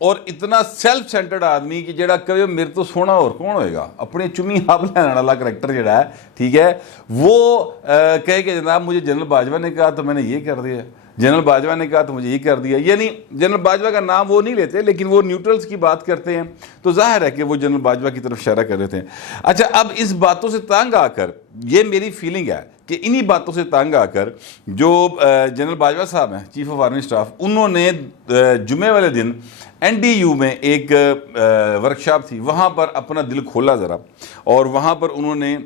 اور اتنا self centred آدمی کہ جڑا کہے میرے تو سونا اور کون ہوئے گا, اپنے چمی ہب لینے والا کریکٹر جڑا ہے, ٹھیک ہے, وہ کہے کہ جناب مجھے جنرل باجوہ نے کہا تو میں نے یہ کر دیا, جنرل باجوہ نے کہا تو مجھے یہ کر دیا. یعنی جنرل باجوہ کا نام وہ نہیں لیتے لیکن وہ نیوٹرلز کی بات کرتے ہیں, تو ظاہر ہے کہ وہ جنرل باجوہ کی طرف اشارہ کر رہے تھے. اچھا, اب اس باتوں سے تنگ آ کر, یہ میری فیلنگ ہے کہ انہی باتوں سے تنگ آ کر جو جنرل باجوہ صاحب ہیں چیف آف آرمی اسٹاف, انہوں نے جمعے والے دن NDU میں ایک ورکشاپ تھی, وہاں پر اپنا دل کھولا ذرا, اور وہاں پر انہوں نے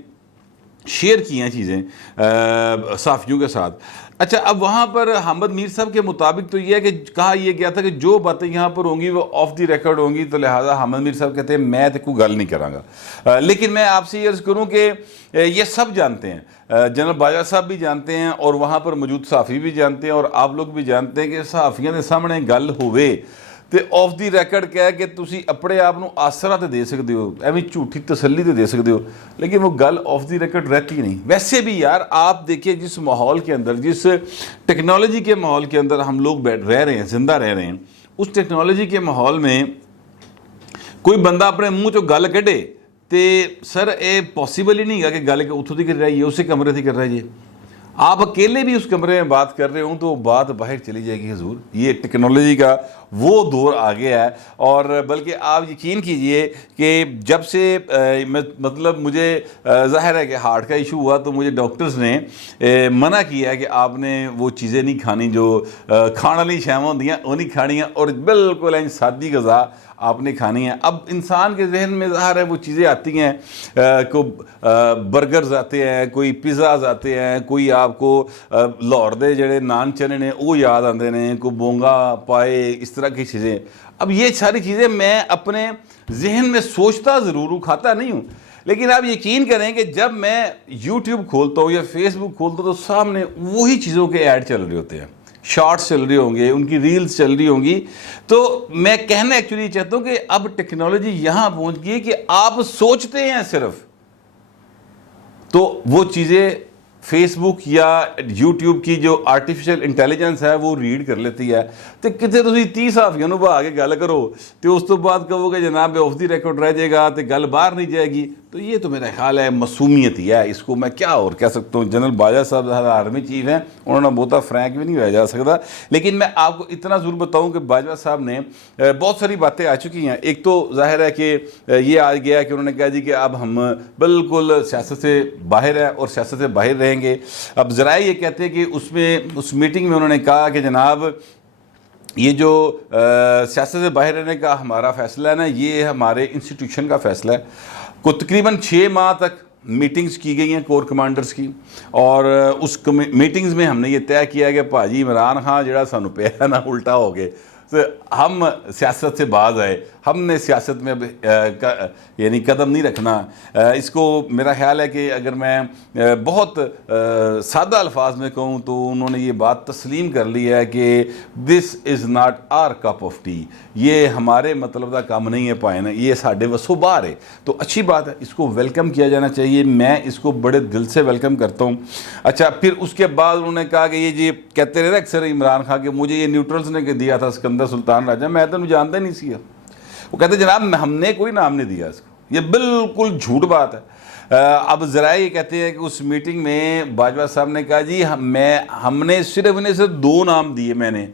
شیئر کی ہیں چیزیں صحافیوں کے ساتھ. اچھا, اب وہاں پر حامد میر صاحب کے مطابق تو یہ ہے کہ کہا یہ گیا تھا کہ جو باتیں یہاں پر ہوں گی وہ آف دی ریکارڈ ہوں گی, تو لہٰذا حامد میر صاحب کہتے ہیں میں تو کوئی گل نہیں کراں گا. لیکن میں آپ سے یہ عرض کروں کہ یہ سب جانتے ہیں, جنرل باجوہ صاحب بھی جانتے ہیں, اور وہاں پر موجود صحافی بھی جانتے ہیں, اور آپ لوگ بھی جانتے ہیں کہ صحافیوں کے سامنے گل ہوئے تے آف دی ریکارڈ کہہ کہ تسی اپنے آپ نو آسرا تے دے سکتے ہو, ایویں جھوٹی تسلی تے دے سکتے ہو, لیکن وہ گل آف دی ریکارڈ رہتی نہیں. ویسے بھی یار آپ دیکھیے جس ماحول کے اندر, جس ٹیکنالوجی کے ماحول کے اندر ہم لوگ رہ رہے ہیں, زندہ رہ رہے ہیں, اس ٹیکنالوجی کے ماحول میں کوئی بندہ اپنے منہ چو گل کڈے تے سر اے پاسبل ہی نہیں گا کہ گل اتھوں دی کر رہا ہے, یہ اسی کمرے تھی کر رہا ہے. یہ آپ اکیلے بھی اس کمرے میں بات کر رہے ہوں تو بات باہر چلی جائے گی. حضور, یہ ٹیکنالوجی کا وہ دور آ گیا ہے. اور بلکہ آپ یقین کیجئے کہ جب سے مطلب مجھے ظاہر ہے کہ ہارٹ کا ایشو ہوا تو مجھے ڈاکٹرز نے منع کیا ہے کہ آپ نے وہ چیزیں نہیں کھانی جو کھان والی شیواں ہوندیاں وہ نہیں کھانیاں, اور بالکل سادی غذا آپ نے کھانی ہے. اب انسان کے ذہن میں ظاہر ہے وہ چیزیں آتی ہیں, کوئی برگرز آتے ہیں, کوئی پیزاز آتے ہیں, کوئی آپ کو لاہور دے جڑے نان چنے نے وہ یاد آتے ہیں, کوئی بونگا پائے, اس طرح کی چیزیں. اب یہ ساری چیزیں میں اپنے ذہن میں سوچتا ضرور ہوں, کھاتا نہیں ہوں, لیکن آپ یقین کریں کہ جب میں یوٹیوب کھولتا ہوں یا فیس بک کھولتا ہوں تو سامنے وہی چیزوں کے ایڈ چل رہے ہوتے ہیں, شارٹس چل رہے ہوں گے, ان کی ریلز چل رہی ہوں گی. تو میں کہنا ایکچولی چاہتا ہوں کہ اب ٹیکنالوجی یہاں پہنچ گئی ہے کہ آپ سوچتے ہیں صرف تو وہ چیزیں فیس بک یا یوٹیوب کی جو آرٹیفیشل انٹیلیجنس ہے وہ ریڈ کر لیتی ہے. تو کتنے تسی 30 صحافیوں بھا کے گل کرو تو اس تو بعد کہو کہ جناب آف دی ریکارڈ رہ جائے گا تو گل باہر نہیں جائے گی, تو یہ تو میرا خیال ہے معصومیت ہی ہے. اس کو میں کیا اور کہہ سکتا ہوں. جنرل باجوہ صاحب آرمی چیف ہیں, انہوں نے بہتا فرینک بھی نہیں ہوا جا سکتا, لیکن میں آپ کو اتنا ضرور بتاؤں کہ باجوہ صاحب نے بہت ساری باتیں آ چکی ہیں. ایک تو ظاہر ہے کہ یہ آ گیا کہ انہوں نے کہا جی کہ اب ہم بالکل سیاست سے باہر ہیں اور سیاست سے باہر رہیں گے. اب ذرائع یہ کہتے ہیں کہ اس میٹنگ میں انہوں نے کہا کہ جناب یہ جو سیاست سے باہر رہنے کا ہمارا فیصلہ ہے نا, یہ ہمارے انسٹیٹیوشن کا فیصلہ ہے. کو تقریباً 6 ماہ تک میٹنگز کی گئی ہیں کور کمانڈرز کی, اور اس میٹنگز میں ہم نے یہ طے کیا کہ بھاجی عمران خان جڑا سانو پیا نا الٹا ہو گئے, تو ہم سیاست سے باز آئے, ہم نے سیاست میں یعنی قدم نہیں رکھنا. اس کو میرا خیال ہے کہ اگر میں بہت سادہ الفاظ میں کہوں تو انہوں نے یہ بات تسلیم کر لی ہے کہ this is not our cup of tea, یہ ہمارے مطلب کا کام نہیں ہے پائے نا, یہ ساڈے وسوں باہر ہے. تو اچھی بات ہے, اس کو ویلکم کیا جانا چاہیے, میں اس کو بڑے دل سے ویلکم کرتا ہوں. اچھا, پھر اس کے بعد انہوں نے کہا کہ یہ جی کہتے رہے اکثر عمران خان کہ مجھے یہ نیوٹرلز نے دیا تھا سکندر سلطان راجہ, میں تو جانتا ہی نہیں سی. وہ کہتے جناب ہم نے کوئی نام نہیں دیا اس کو, یہ بالکل جھوٹ بات ہے. اب ذرائع یہ کہتے ہیں کہ اس میٹنگ میں باجوہ صاحب نے کہا جی ہم نے صرف انہیں سے 2 نام دیے, میں نے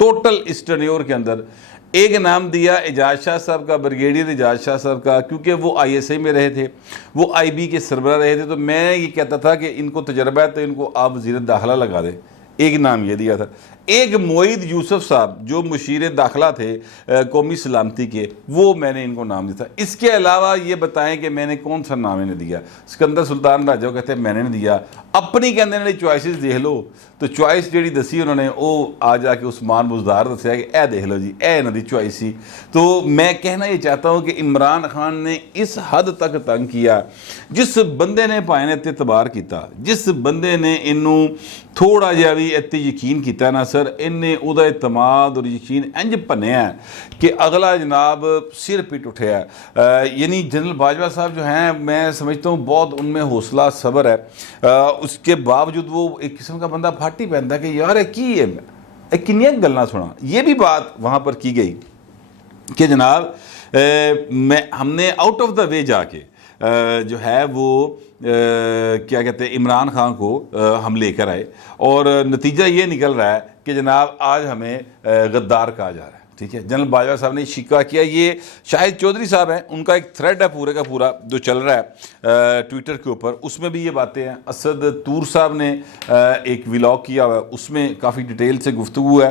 ٹوٹل اس ٹرنیور کے اندر. ایک نام دیا اعجاز شاہ صاحب کا, بریگیڈیئر اعجاز شاہ صاحب کا, کیونکہ وہ ISI میں رہے تھے, وہ IB کے سربراہ رہے تھے, تو میں یہ کہتا تھا کہ ان کو تجربہ ہے تو ان کو آپ وزیر داخلہ لگا دیں. ایک نام یہ دیا تھا. ایک معید یوسف صاحب جو مشیر داخلہ تھے قومی سلامتی کے, وہ میں نے ان کو نام دیا تھا. اس کے علاوہ یہ بتائیں کہ میں نے کون سا نام انہیں دیا. سکندر سلطان راجہ کہتے ہیں میں نے نہیں دیا, اپنی کہنے نے چوائسز دیکھ لو, تو چوائس جیڑی دسی انہوں نے وہ آ جا کے عثمان بزدار دسیا کہ اے دیکھ لو جی اے انہوں دی چوائس سی. تو میں کہنا یہ چاہتا ہوں کہ عمران خان نے اس حد تک تنگ کیا, جس بندے نے پائے نے اعتبار کیتا, جس بندے نے انہوں تھوڑا جہا بھی اتنے یقین کیتا نا سر, انہیں او دا اعتماد اور یقین انج بنیا ہے کہ اگلا جناب سر پٹ اٹھیا ہے. یعنی جنرل باجوہ صاحب جو ہیں میں سمجھتا ہوں بہت ان میں حوصلہ صبر ہے, اس کے باوجود وہ ایک قسم کا بندہ پھاٹی پہنتا ہے کہ یار کی ہے کنیاں گلنا سنا. یہ بھی بات وہاں پر کی گئی کہ جناب ہم نے آؤٹ آف دا وے جا کے جو ہے وہ کیا کہتے ہیں عمران خان کو ہم لے کر آئے، اور نتیجہ یہ نکل رہا ہے کہ جناب آج ہمیں غدار کہا جا رہا ہے. ٹھیک ہے، جنرل باجوہ صاحب نے شکوہ کیا. یہ شاہد چودھری صاحب ہیں، ان کا ایک تھریڈ ہے پورے کا پورا جو چل رہا ہے ٹویٹر کے اوپر، اس میں بھی یہ باتیں ہیں. اسد طور صاحب نے ایک ولاگ کیا ہوا ہے، اس میں کافی ڈیٹیل سے گفتگو ہے.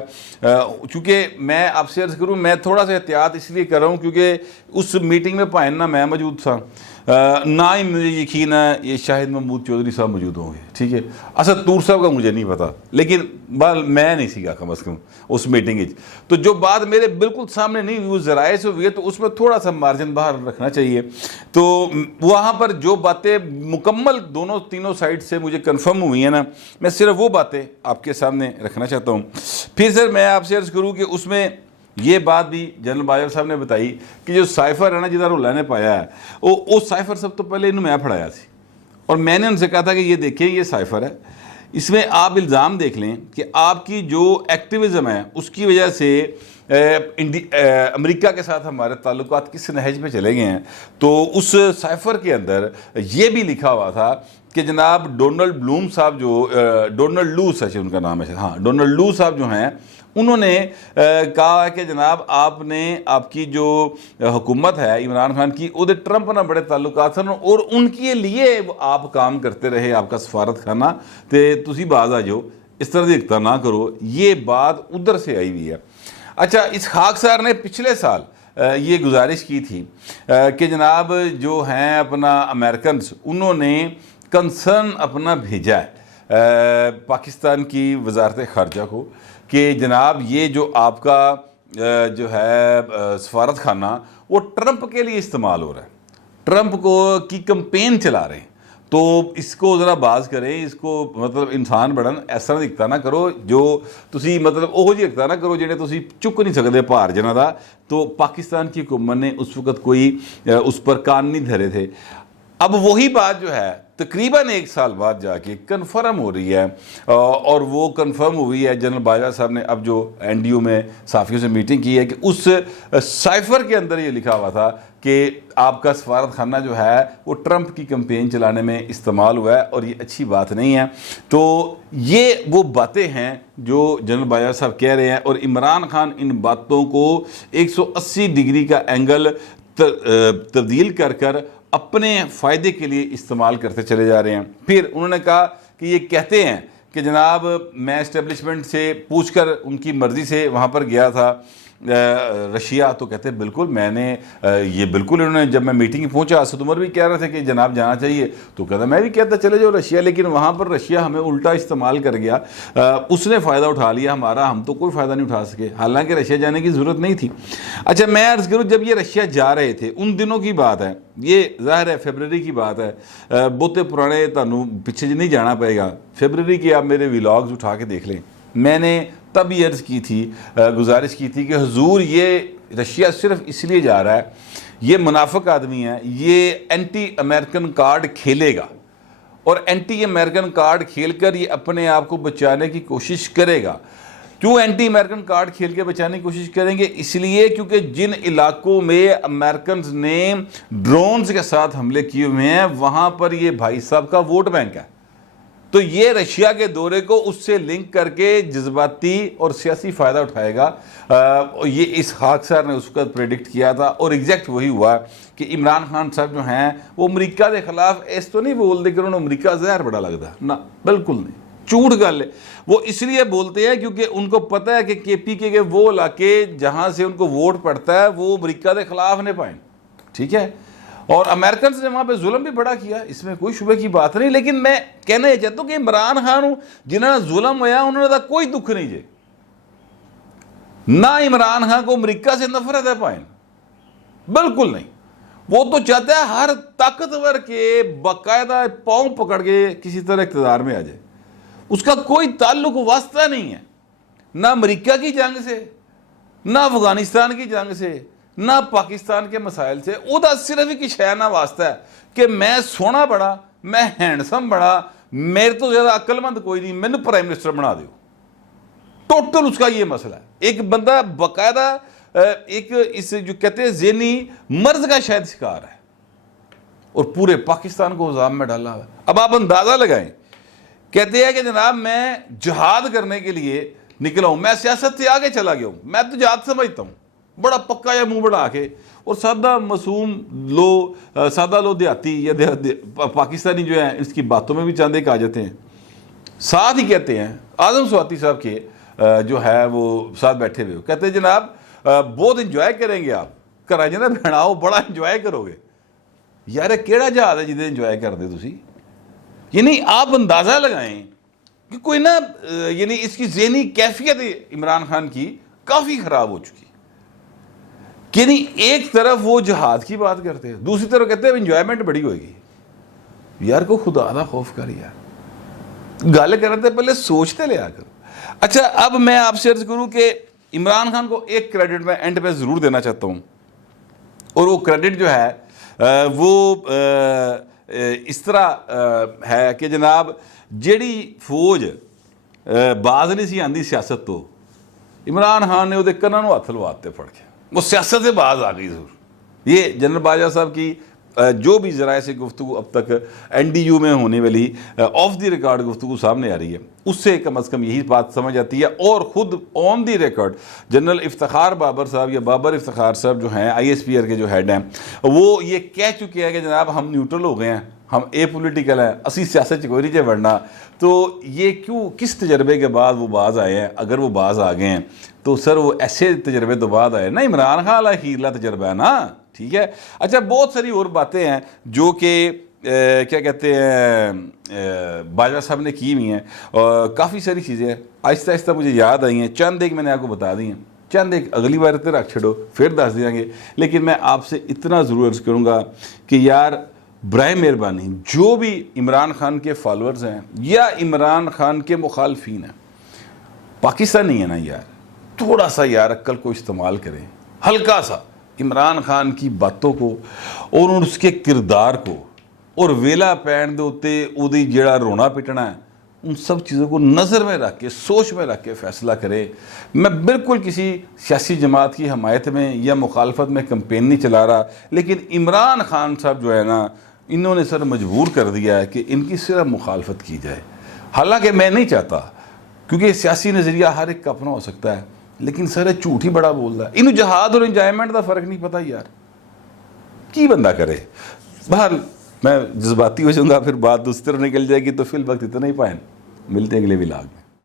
چونکہ میں آپ سے عرض کروں، میں تھوڑا سا احتیاط اس لیے کر رہا ہوں کیونکہ اس میٹنگ میں پائن نہ میں موجود تھا، نہ ہی مجھے یقین ہے یہ شاہد محمود چودھری صاحب موجود ہوں گے. ٹھیک ہے، اسد طور صاحب کا مجھے نہیں پتا، لیکن میں نہیں سیکھا کم از کم اس میٹنگ. تو جو بات میرے بالکل سامنے نہیں ہوئی، ذرائع سے ہوئی ہے، تو اس میں تھوڑا سا مارجن باہر رکھنا چاہیے. تو وہاں پر جو باتیں مکمل دونوں تینوں سائڈ سے مجھے کنفرم ہوئی ہیں نا، میں صرف وہ باتیں آپ کے سامنے رکھنا چاہتا ہوں. پھر سر میں آپ سے عرض کروں کہ اس میں یہ بات بھی جنرل باجوہ صاحب نے بتائی کہ جو سائفر ہے نا جدھر اللہ نے پایا ہے، وہ سائفر سب تو پہلے انہوں میں پڑھایا تھی، اور میں نے ان سے کہا تھا کہ یہ دیکھیں یہ سائفر ہے، اس میں آپ الزام دیکھ لیں کہ آپ کی جو ایکٹیویزم ہے اس کی وجہ سے امریکہ کے ساتھ ہمارے تعلقات کس نہج پہ چلے گئے ہیں. تو اس سائفر کے اندر یہ بھی لکھا ہوا تھا کہ جناب ڈونلڈ بلوم صاحب جو ڈونلڈ لو سچ ان کا نام ہے، ہاں ڈونلڈ لو صاحب جو ہیں، انہوں نے کہا کہ جناب آپ نے آپ کی جو حکومت ہے عمران خان کی، وہ ٹرمپ نہ بڑے تعلقات ہیں، اور ان کے لیے آپ کام کرتے رہے، آپ کا سفارت خانہ تے تسی باز آ جاؤ، اس طرح دیکھتا نہ کرو. یہ بات ادھر سے آئی ہوئی ہے. اچھا، اسحاق صاحب نے پچھلے سال یہ گزارش کی تھی کہ جناب جو ہیں اپنا امریکنز، انہوں نے کنسرن اپنا بھیجا ہے پاکستان کی وزارت خارجہ کو کہ جناب یہ جو آپ کا جو ہے سفارت خانہ وہ ٹرمپ کے لیے استعمال ہو رہا ہے، ٹرمپ کو کی کمپین چلا رہے ہیں. تو اس کو ذرا باز کریں، اس کو مطلب انسان بڑھن ایسا دکھتا نہ کرو جو تسی مطلب وہ جی دکھتا نہ کرو جہے تسی چک نہیں سکتے بھار جنا دا. تو پاکستان کی حکومت نے اس وقت کوئی اس پر کان نہیں دھرے تھے. اب وہی بات جو ہے تقریباً 1 سال بعد جا کے کنفرم ہو رہی ہے، اور وہ کنفرم ہوئی ہے. جنرل باجوہ صاحب نے اب جو NDU میں صحافیوں سے میٹنگ کی ہے کہ اس سائفر کے اندر یہ لکھا ہوا تھا کہ آپ کا سفارت خانہ جو ہے وہ ٹرمپ کی کمپین چلانے میں استعمال ہوا ہے، اور یہ اچھی بات نہیں ہے. تو یہ وہ باتیں ہیں جو جنرل باجوہ صاحب کہہ رہے ہیں، اور عمران خان ان باتوں کو 180 ڈگری کا اینگل تبدیل کر کر اپنے فائدے کے لیے استعمال کرتے چلے جا رہے ہیں. پھر انہوں نے کہا کہ یہ کہتے ہیں کہ جناب میں اسٹیبلشمنٹ سے پوچھ کر ان کی مرضی سے وہاں پر گیا تھا رشیا. تو کہتے ہیں بالکل میں نے یہ بالکل، انہوں نے جب میں میٹنگ میں پہنچا اسد عمر بھی کہہ رہے تھے کہ جناب جانا چاہیے، تو کہتا میں بھی کہتا چلے جاؤ رشیا، لیکن وہاں پر رشیا ہمیں الٹا استعمال کر گیا، اس نے فائدہ اٹھا لیا ہمارا، ہم تو کوئی فائدہ نہیں اٹھا سکے، حالانکہ رشیا جانے کی ضرورت نہیں تھی. اچھا میں عرض کروں، جب یہ رشیا جا رہے تھے ان دنوں کی بات ہے، یہ ظاہر ہے فیبرری کی بات ہے، بہتے پرانے تانوں پیچھے نہیں جانا پڑے گا، فیبرری کے آپ میرے ولاگز اٹھا کے دیکھ لیں. میں نے تب یہ عرض کی تھی، گزارش کی تھی کہ حضور یہ رشیا صرف اس لیے جا رہا ہے، یہ منافق آدمی ہے، یہ اینٹی امریکن کارڈ کھیلے گا، اور اینٹی امریکن کارڈ کھیل کر یہ اپنے آپ کو بچانے کی کوشش کرے گا. کیوں اینٹی امریکن کارڈ کھیل کے بچانے کی کوشش کریں گے؟ اس لیے کیونکہ جن علاقوں میں امریکنز نے ڈرونز کے ساتھ حملے کیے ہوئے ہیں وہاں پر یہ بھائی صاحب کا ووٹ بینک ہے. تو یہ رشیا کے دورے کو اس سے لنک کر کے جذباتی اور سیاسی فائدہ اٹھائے گا. یہ اسحاق صاحب نے اس کا پریڈکٹ کیا تھا، اور ایگزیکٹ وہی ہوا کہ عمران خان صاحب جو ہیں وہ امریکہ کے خلاف ایس تو نہیں بولتے کہ انہوں نے امریکہ زہر بڑا لگتا، نہ بالکل نہیں، جھوٹ گل ہے. وہ اس لیے بولتے ہیں کیونکہ ان کو پتہ ہے کہ KPK کے وہ علاقے جہاں سے ان کو ووٹ پڑتا ہے وہ امریکہ کے خلاف نہیں پائیں. ٹھیک ہے، اور امریکنز نے وہاں پہ ظلم بھی بڑا کیا، اس میں کوئی شبہ کی بات نہیں. لیکن میں کہنا یہ چاہتا ہوں کہ عمران خان جنہوں نے ظلم ہوا انہوں نے کوئی دکھ نہیں جے، نہ عمران خان کو امریکہ سے نفرت ہے پائیں، بالکل نہیں. وہ تو چاہتا ہے ہر طاقتور کے باقاعدہ پاؤں پکڑ کے کسی طرح اقتدار میں آ جائے. اس کا کوئی تعلق واسطہ نہیں ہے نہ امریکہ کی جنگ سے، نہ افغانستان کی جنگ سے، نہ پاکستان کے مسائل سے. وہ تو صرف ایک شے نہ واسطہ ہے کہ میں سونا بڑا، میں ہینڈسم بڑا، میرے تو زیادہ عقل مند کوئی نہیں، میں نے پرائم منسٹر بنا دیو. ٹوٹل اس کا یہ مسئلہ ہے. ایک بندہ باقاعدہ ایک اس جو کہتے ہیں ذہنی مرض کا شاید شکار ہے اور پورے پاکستان کو عذاب میں ڈالا ہوا ہے. اب آپ اندازہ لگائیں, کہتے ہیں کہ جناب میں جہاد کرنے کے لیے نکلا ہوں, میں سیاست سے آگے چلا گیا ہوں, میں تو جہاد سمجھتا ہوں, بڑا پکا یا منہ بڑھا کے, اور سادہ معصوم سادہ لو دیہاتی یا پاکستانی جو ہیں اس کی باتوں میں بھی چاند ایک آ جاتے ہیں. ساتھ ہی کہتے ہیں اعظم سواتی صاحب کے جو ہے وہ ساتھ بیٹھے ہوئے, کہتے ہیں جناب بہت انجوائے کریں گے آپ, کرا جناب بھڑاؤ بڑا انجوائے کرو گے. یار کیڑا جہاز ہے جدے انجوائے کر دے تسی؟ یعنی آپ اندازہ لگائیں کہ کوئی نا یعنی اس کی ذہنی کیفیت عمران خان کی کافی خراب ہو چکی. یعنی ایک طرف وہ جہاد کی بات کرتے ہیں, دوسری طرف کہتے ہیں انجوائمنٹ بڑی ہوئے گی. یار کو خدا دا خوف کر, یار گل کرتے پہلے سوچتے لیا کرو. اچھا اب میں آپ سے عرض کروں کہ عمران خان کو ایک کریڈٹ میں اینڈ پہ ضرور دینا چاہتا ہوں, اور وہ کریڈٹ جو ہے وہ اس طرح ہے کہ جناب جیڑی فوج باز نہیں سی آندی سیاست تو, عمران خان نے وہ کناں نوں ہاتھ لواتے پڑ کے, وہ سیاست سے باز آ گئی ضرور. یہ جنرل باجوہ صاحب کی جو بھی ذرائع سے گفتگو اب تک این ڈی یو میں ہونے والی آف دی ریکارڈ گفتگو سامنے آ رہی ہے, اس سے کم از کم یہی بات سمجھ آتی ہے. اور خود آن دی ریکارڈ جنرل افتخار بابر صاحب یا بابر افتخار صاحب جو ہیں آئی ایس پی آر کے جو ہیڈ ہیں, وہ یہ کہہ چکے ہیں کہ جناب ہم نیوٹرل ہو گئے ہیں, ہم اے پولیٹیکل ہیں, اسی سیاست کوئی نہیں چاہے بڑھنا. تو یہ کیوں کس تجربے کے بعد وہ باز آئے ہیں؟ اگر وہ باز آ گئے ہیں تو سر وہ ایسے تجربے تو بعد آئے نا, عمران خان والا ہیرلا تجربہ ہے نا, ٹھیک ہے. اچھا بہت ساری اور باتیں ہیں جو کہ کیا کہتے ہیں باجوہ صاحب نے کی ہوئی ہیں, اور کافی ساری چیزیں آہستہ آہستہ مجھے یاد آئی ہیں. چند ایک میں نے آپ کو بتا دی ہیں, چند ایک اگلی بار تے رکھ چھڑو پھر دس دیں گے. لیکن میں آپ سے اتنا ضرور عرض کروں گا کہ یار برائے مہربانی جو بھی عمران خان کے فالورز ہیں یا عمران خان کے مخالفین ہیں, پاکستان نہیں ہے نا یار, تھوڑا سا یار عقل کو استعمال کریں, ہلکا سا عمران خان کی باتوں کو اور اس کے کردار کو, اور ویلا پین دے اوتے اودی جڑا رونا پٹنا ہے, ان سب چیزوں کو نظر میں رکھ کے سوچ میں رکھ کے فیصلہ کرے. میں بالکل کسی سیاسی جماعت کی حمایت میں یا مخالفت میں کمپین نہیں چلا رہا, لیکن عمران خان صاحب جو ہے نا انہوں نے سر مجبور کر دیا ہے کہ ان کی صرف مخالفت کی جائے. حالانکہ میں نہیں چاہتا, کیونکہ سیاسی نظریہ ہر ایک کا اپنا ہو سکتا ہے, لیکن سر جھوٹ ہی بڑا بول رہا ہے. انہوں جہاد اور انجوائمنٹ کا فرق نہیں پتا یار, کی بندہ کرے. بہرحال میں جذباتی ہو جاؤں گا, پھر بات دوسری طرف نکل جائے گی, تو فی الوقت اتنا ہی پائیں. ملتے ہیں اگلے ولاگ میں.